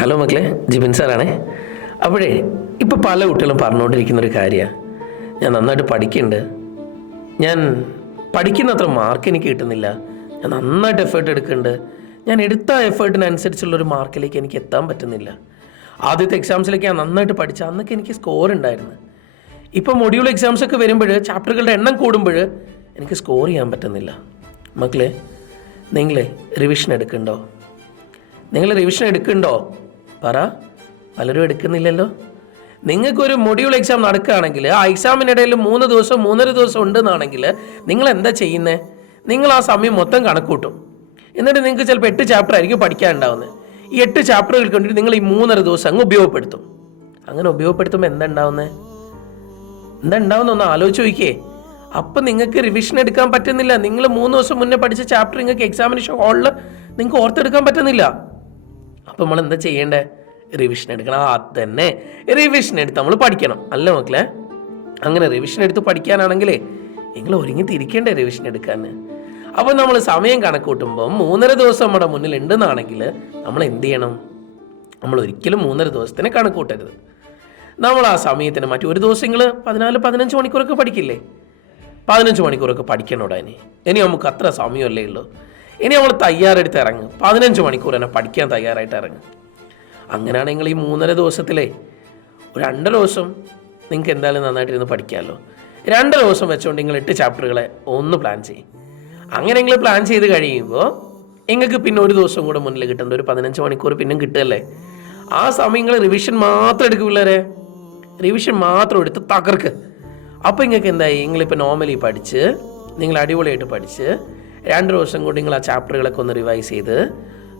Hello മക്കളെ. ജിബിൻ സാറാണേ. അപ്പോഴേ ഇപ്പോൾ പല കുട്ടികളും പറഞ്ഞുകൊണ്ടിരിക്കുന്ന ഒരു കാര്യമാണ് ഞാൻ നന്നായിട്ട് പഠിക്കുന്നുണ്ട്. ഞാൻ പഠിക്കുന്ന അത്ര മാർക്ക് എനിക്ക് കിട്ടുന്നില്ല. ഞാൻ നന്നായിട്ട് എഫേർട്ട് എടുക്കുന്നുണ്ട്. ഞാൻ എടുത്ത എഫേർട്ടിനനുസരിച്ചുള്ളൊരു മാർക്കിലേക്ക് എനിക്ക് എത്താൻ പറ്റുന്നില്ല. ആദ്യത്തെ എക്സാംസിലേക്ക് ഞാൻ നന്നായിട്ട് പഠിച്ച അന്നൊക്കെ എനിക്ക് സ്കോർ ഉണ്ടായിരുന്നു. ഇപ്പോൾ മൊഡ്യൂൾ എക്സാംസ് ഒക്കെ വരുമ്പോൾ ചാപ്റ്ററുകളുടെ എണ്ണം കൂടുമ്പോൾ എനിക്ക് സ്കോർ ചെയ്യാൻ പറ്റുന്നില്ല. മക്കളെ നിങ്ങളെ റിവിഷൻ എടുക്കുന്നുണ്ടോ? നിങ്ങൾ റിവിഷൻ എടുക്കുന്നുണ്ടോ? പറ. പലരും എടുക്കുന്നില്ലല്ലോ. നിങ്ങൾക്കൊരു മൊഡ്യൂൾ എക്സാം നടക്കുകയാണെങ്കിൽ ആ എക്സാമിനിടയിൽ മൂന്ന് ദിവസം മൂന്നര ദിവസം ഉണ്ടെന്നാണെങ്കിൽ നിങ്ങൾ എന്താ ചെയ്യുന്നത് നിങ്ങൾ ആ സമയം മൊത്തം കണക്കൂട്ടും. എന്നിട്ട് നിങ്ങൾക്ക് ചിലപ്പോൾ എട്ട് ചാപ്റ്റർ ആയിരിക്കും പഠിക്കാനുണ്ടാവുന്നത് ഈ എട്ട് ചാപ്റ്ററുകൾ കണ്ടിട്ട് നിങ്ങൾ ഈ മൂന്നര ദിവസം അങ്ങ് ഉപയോഗപ്പെടുത്തും. അങ്ങനെ ഉപയോഗപ്പെടുത്തുമ്പോൾ എന്താ ഉണ്ടാവുന്നത് എന്താ ഉണ്ടാവുന്ന? ഒന്ന് ആലോചിച്ച് നോക്കിയേ. അപ്പം നിങ്ങൾക്ക് റിവിഷൻ എടുക്കാൻ പറ്റുന്നില്ല. നിങ്ങൾ മൂന്ന് ദിവസം മുന്നേ പഠിച്ച ചാപ്റ്റർ നിങ്ങൾക്ക് എക്സാമിനേഷൻ ഹാളിൽ നിങ്ങൾക്ക് ഓർത്തെടുക്കാൻ പറ്റുന്നില്ല. അപ്പം നമ്മൾ എന്താ ചെയ്യേണ്ടേ? റിവിഷൻ എടുക്കണം. ആ തന്നെ റിവിഷൻ എടുത്ത് നമ്മൾ പഠിക്കണം. അല്ല മക്കളെ? അങ്ങനെ റിവിഷൻ എടുത്ത് പഠിക്കാനാണെങ്കിലേ നിങ്ങൾ ഒരുങ്ങി തിരിക്കേണ്ടേ റിവിഷൻ എടുക്കാൻ അപ്പോൾ നമ്മൾ സമയം കണക്ക് കൂട്ടുമ്പോൾ മൂന്നര ദിവസം നമ്മുടെ മുന്നിൽ ഉണ്ടെന്നാണെങ്കിൽ നമ്മൾ എന്ത് ചെയ്യണം? നമ്മൾ ഒരിക്കലും മൂന്നര ദിവസത്തിന് കണക്ക് കൂട്ടരുത് നമ്മൾ ആ സമയത്തിന് മറ്റു ഒരു ദിവസം നിങ്ങൾ പതിനാല് പതിനഞ്ച് മണിക്കൂറൊക്കെ പഠിക്കില്ലേ? പതിനഞ്ച് മണിക്കൂറൊക്കെ പഠിക്കണോടാ ഇനി? ഇനി നമുക്ക് അത്ര സമയമല്ലേ ഉള്ളൂ. ഇനി നമ്മൾ തയ്യാറെടുത്ത് ഇറങ്ങും. പതിനഞ്ച് മണിക്കൂർ തന്നെ പഠിക്കാൻ തയ്യാറായിട്ട് ഇറങ്ങും. അങ്ങനെയാണെങ്കിൽ ഈ മൂന്നര ദിവസത്തിലെ ഒരു രണ്ടര ദിവസം നിങ്ങൾക്ക് എന്തായാലും നന്നായിട്ട് ഇരുന്ന് പഠിക്കാമല്ലോ. രണ്ട് ദിവസം വെച്ചുകൊണ്ട് നിങ്ങൾ എട്ട് ചാപ്റ്ററുകളെ ഒന്ന് പ്ലാൻ ചെയ്യും. അങ്ങനെ നിങ്ങൾ പ്ലാൻ ചെയ്ത് കഴിയുമ്പോൾ നിങ്ങൾക്ക് പിന്നെ ഒരു ദിവസം കൂടെ മുന്നിൽ കിട്ടുന്നത് ഒരു പതിനഞ്ച് മണിക്കൂർ പിന്നെ കിട്ടുമല്ലേ ആ സമയം നിങ്ങൾ റിവിഷൻ മാത്രം എടുക്കും പിള്ളേരെ. റിവിഷൻ മാത്രം എടുത്ത് തകർക്ക്. അപ്പോൾ നിങ്ങൾക്ക് എന്തായി? നിങ്ങളിപ്പോൾ നോർമലി പഠിച്ച് നിങ്ങൾ അടിപൊളിയായിട്ട് പഠിച്ച് രണ്ട് ദിവസം കൊണ്ട് നിങ്ങൾ ആ ചാപ്റ്ററുകളൊക്കെ ഒന്ന് റിവൈസ് ചെയ്ത്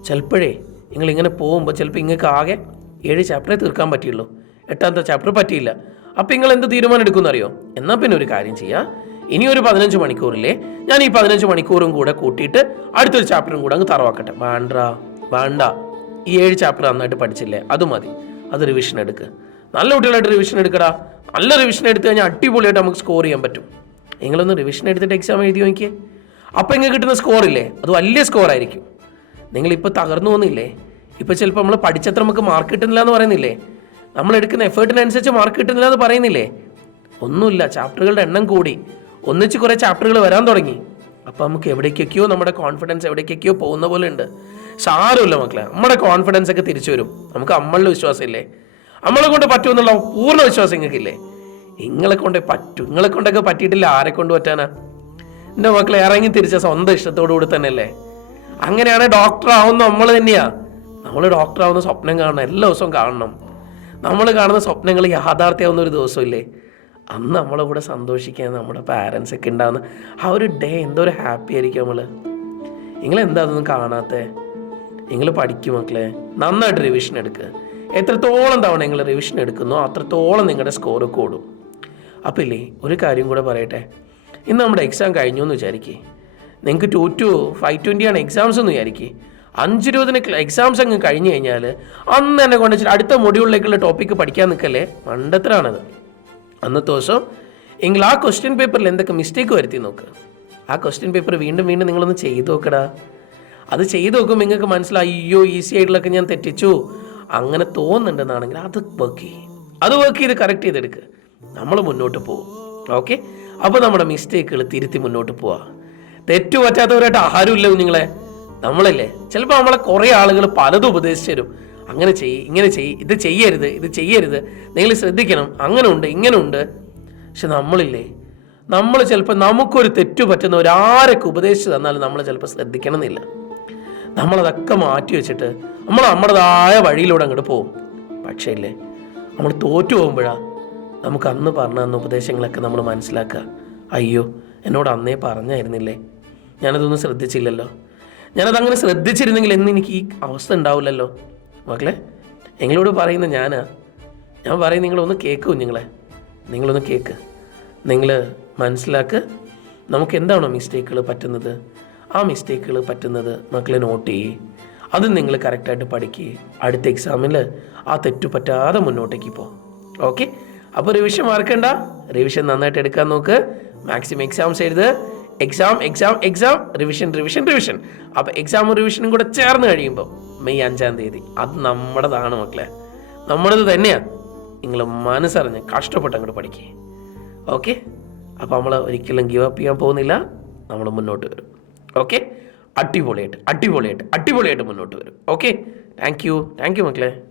ചിലപ്പോഴേ നിങ്ങൾ ഇങ്ങനെ പോകുമ്പോൾ ചിലപ്പോൾ നിങ്ങൾക്ക് ആകെ ഏഴ് ചാപ്റ്ററേ തീർക്കാൻ പറ്റിയുള്ളൂ. എട്ടാമത്തെ ചാപ്റ്റർ പറ്റിയില്ല. അപ്പോൾ നിങ്ങൾ എന്ത് തീരുമാനം എടുക്കുമെന്ന് അറിയോ എന്നാൽ പിന്നെ ഒരു കാര്യം ചെയ്യാം. ഇനി ഒരു പതിനഞ്ച് മണിക്കൂറില്ലേ ഞാൻ ഈ പതിനഞ്ച് മണിക്കൂറും കൂടെ കൂട്ടിയിട്ട് അടുത്തൊരു ചാപ്റ്ററും കൂടെ അങ്ങ് തറവാക്കട്ടെ. വേണ്ട വേണ്ട. ഈ ഏഴ് ചാപ്റ്റർ നന്നായിട്ട് പഠിച്ചില്ലേ അത് മതി. അത് റിവിഷൻ എടുക്ക്. നല്ല കുട്ടികളായിട്ട് റിവിഷൻ എടുക്കടാ. നല്ല റിവിഷൻ എടുത്തു കഴിഞ്ഞാൽ അടിപൊളിയായിട്ട് നമുക്ക് സ്കോർ ചെയ്യാൻ പറ്റും. നിങ്ങളൊന്ന് റിവിഷൻ എടുത്തിട്ട് എക്സാം എഴുതി നോക്കിയേ. അപ്പം ഇങ്ങനെ കിട്ടുന്ന സ്കോർ ഇല്ലേ? അത് വലിയ സ്കോർ ആയിരിക്കും. നിങ്ങളിപ്പോൾ തകർന്നു പോകുന്നില്ലേ? ഇപ്പോൾ ചിലപ്പോൾ നമ്മൾ പഠിച്ചത്ര നമുക്ക് മാർക്ക് കിട്ടുന്നില്ല എന്ന് പറയുന്നില്ലേ? നമ്മൾ എടുക്കുന്ന എഫേർട്ടിനനുസരിച്ച് മാർക്ക് കിട്ടുന്നില്ല എന്ന് പറയുന്നില്ലേ? ഒന്നുമില്ല ചാപ്റ്ററുകളുടെ എണ്ണം കൂടി. ഒന്നിച്ച് കുറേ ചാപ്റ്ററുകൾ വരാൻ തുടങ്ങി. അപ്പോൾ നമുക്ക് എവിടേക്കൊക്കെയോ നമ്മുടെ കോൺഫിഡൻസ് എവിടേക്കൊക്കെയോ പോകുന്ന പോലെ ഉണ്ട്. സാരമില്ല മക്കളെ നമ്മുടെ കോൺഫിഡൻസ് ഒക്കെ തിരിച്ചു വരും. നമുക്ക് നമ്മളുടെ വിശ്വാസമില്ലേ? നമ്മളെ കൊണ്ട് പറ്റുമെന്നുള്ള പൂർണ വിശ്വാസം നിങ്ങൾക്കില്ലേ നിങ്ങളെ കൊണ്ടേ പറ്റൂ. നിങ്ങളെ കൊണ്ടൊക്കെ പറ്റിയിട്ടില്ല. ആരെ കൊണ്ട് പറ്റാനാ? എന്റെ മക്കളെ ഇറങ്ങി തിരിച്ച സ്വന്തം ഇഷ്ടത്തോടു കൂടി തന്നെയല്ലേ? അങ്ങനെയാണ് ഡോക്ടർ ആവുന്ന നമ്മൾ തന്നെയാ. നമ്മൾ ഡോക്ടർ ആവുന്ന സ്വപ്നം കാണണം എല്ലാ ദിവസവും കാണണം. നമ്മൾ കാണുന്ന സ്വപ്നങ്ങൾ യാഥാർത്ഥ്യമാവുന്ന ഒരു ദിവസം ദിവസമില്ലേ? അന്ന് നമ്മളെ കൂടെ സന്തോഷിക്കാൻ നമ്മുടെ പാരൻസ് ഒക്കെ ഉണ്ടാകുന്ന ആ ഒരു ഡേ എന്തോ ഒരു ഹാപ്പി ആയിരിക്കും നമ്മൾ നിങ്ങൾ എന്താ അതൊന്നും കാണാത്തേ? നിങ്ങൾ പഠിക്കും മക്കളെ നന്നായിട്ട് റിവിഷൻ എടുക്കുക എത്രത്തോളം തവണ നിങ്ങൾ റിവിഷൻ എടുക്കുന്നു അത്രത്തോളം നിങ്ങളുടെ സ്കോർ കൂടും. അപ്പോൾ ഇല്ലേ ഒരു കാര്യം കൂടെ പറയട്ടെ? ഇന്ന് നമ്മുടെ എക്സാം കഴിഞ്ഞു എന്ന് വിചാരിക്കേ. നിങ്ങൾക്ക് ടു ടു ഫൈവ് ട്വന്റിയാണ് എക്സാംസ് എന്ന് വിചാരിക്കേ. അഞ്ച് ഇരുപതിന് എക്സാംസ് അങ്ങ് കഴിഞ്ഞ് കഴിഞ്ഞാൽ അന്ന് തന്നെ കൊണ്ട് അടുത്ത മൊഡ്യൂളിലേക്കുള്ള ടോപ്പിക്ക് പഠിക്കാൻ നിൽക്കല്ലേ മണ്ടത്തിലാണത് അന്നത്തെ ദിവസം എങ്കിൽ ആ ക്വസ്റ്റ്യൻ പേപ്പറിൽ എന്തൊക്കെ മിസ്റ്റേക്ക് വരുത്തി നോക്ക്. ആ ക്വസ്റ്റ്യൻ പേപ്പർ വീണ്ടും വീണ്ടും നിങ്ങളൊന്ന് ചെയ്ത് നോക്കടാ. അത് ചെയ്ത് നോക്കുമ്പോൾ നിങ്ങൾക്ക് മനസ്സിലായി അയ്യോ ഈസി ആയിട്ടുള്ളൊക്കെ ഞാൻ തെറ്റിച്ചു. അങ്ങനെ തോന്നുന്നുണ്ടെന്നാണെങ്കിൽ അത് വർക്ക് ചെയ്യും. അത് വർക്ക് ചെയ്ത് കറക്റ്റ് ചെയ്തെടുക്കുക നമ്മൾ മുന്നോട്ട് പോകും ഓക്കെ അപ്പോൾ നമ്മുടെ മിസ്റ്റേക്കുകൾ തിരുത്തി മുന്നോട്ട് പോവാ. തെറ്റു പറ്റാത്തവരായിട്ട് ആരുമില്ല കുഞ്ഞുങ്ങളെ. നമ്മളല്ലേ? ചിലപ്പോൾ നമ്മളെ കുറേ ആളുകൾ പലതും ഉപദേശിച്ചു തരും. അങ്ങനെ ചെയ് ഇങ്ങനെ ചെയ് ഇത് ചെയ്യരുത് ഇത് ചെയ്യരുത്. നിങ്ങൾ ശ്രദ്ധിക്കണം. അങ്ങനെ ഉണ്ട് ഇങ്ങനെ ഉണ്ട് പക്ഷെ നമ്മളില്ലേ? നമ്മൾ ചിലപ്പോൾ നമുക്കൊരു തെറ്റു പറ്റുന്ന ഒരാരൊക്കെ ഉപദേശിച്ച് തന്നാലും നമ്മൾ ചിലപ്പോൾ ശ്രദ്ധിക്കണമെന്നില്ല. നമ്മളതൊക്കെ മാറ്റി വെച്ചിട്ട് നമ്മൾ നമ്മുടേതായ വഴിയിലൂടെ അങ്ങോട്ട് പോകും. പക്ഷേ ഇല്ലേ? നമ്മൾ തോറ്റു പോകുമ്പോഴാണ് നമുക്ക് അന്ന് പറഞ്ഞ തന്ന ഉപദേശങ്ങളൊക്കെ നമ്മൾ മനസ്സിലാക്കുക. അയ്യോ എന്നോട് അന്നേ പറഞ്ഞായിരുന്നില്ലേ? ഞാനതൊന്നും ശ്രദ്ധിച്ചില്ലല്ലോ. ഞാനതങ്ങനെ ശ്രദ്ധിച്ചിരുന്നെങ്കിൽ എന്ന് എനിക്ക് ഈ അവസ്ഥ ഉണ്ടാവില്ലല്ലോ. മക്കളെ നിങ്ങളോട് പറയുന്ന ഞാൻ ഞാൻ പറയും നിങ്ങളൊന്ന് കേക്ക് കുഞ്ഞുങ്ങളെ നിങ്ങളൊന്ന് കേക്ക്. നിങ്ങൾ മനസ്സിലാക്ക്. നമുക്ക് എന്താണോ മിസ്റ്റേക്കുകൾ പറ്റുന്നത്? ആ മിസ്റ്റേക്കുകൾ പറ്റുന്നത് മക്കളെ നോട്ട് ചെയ്യേ. അത് നിങ്ങൾ കറക്റ്റായിട്ട് പഠിക്കുക അടുത്ത എക്സാമിൽ ആ തെറ്റു പറ്റാതെ മുന്നോട്ടേക്ക് പോ. ഓക്കെ അപ്പോൾ റിവിഷൻ മറക്കണ്ട റിവിഷൻ നന്നായിട്ട് എടുക്കാൻ നോക്ക്. മാക്സിമം എക്സാംസ് എഴുത്. Exam exam exam revision revision revision അപ്പോൾ എക്സാമും റിവിഷനും കൂടെ ചേർന്ന് കഴിയുമ്പോൾ മെയ് അഞ്ചാം തീയതി. അത് നമ്മുടേതാണ് മക്കളെ. നമ്മുടേത് തന്നെയാണ് നിങ്ങൾ മനസ്സറിഞ്ഞ് കഷ്ടപ്പെട്ട് അങ്ങോട്ട് പഠിക്കുക ഓക്കെ അപ്പോൾ നമ്മൾ ഒരിക്കലും ഗിവ് അപ്പ് ചെയ്യാൻ പോകുന്നില്ല. നമ്മൾ മുന്നോട്ട് വരും. ഓക്കെ അടിപൊളിയായിട്ട് അടിപൊളിയായിട്ട് അടിപൊളിയായിട്ട് മുന്നോട്ട് വരും. Okay thank you thank you മക്കളെ.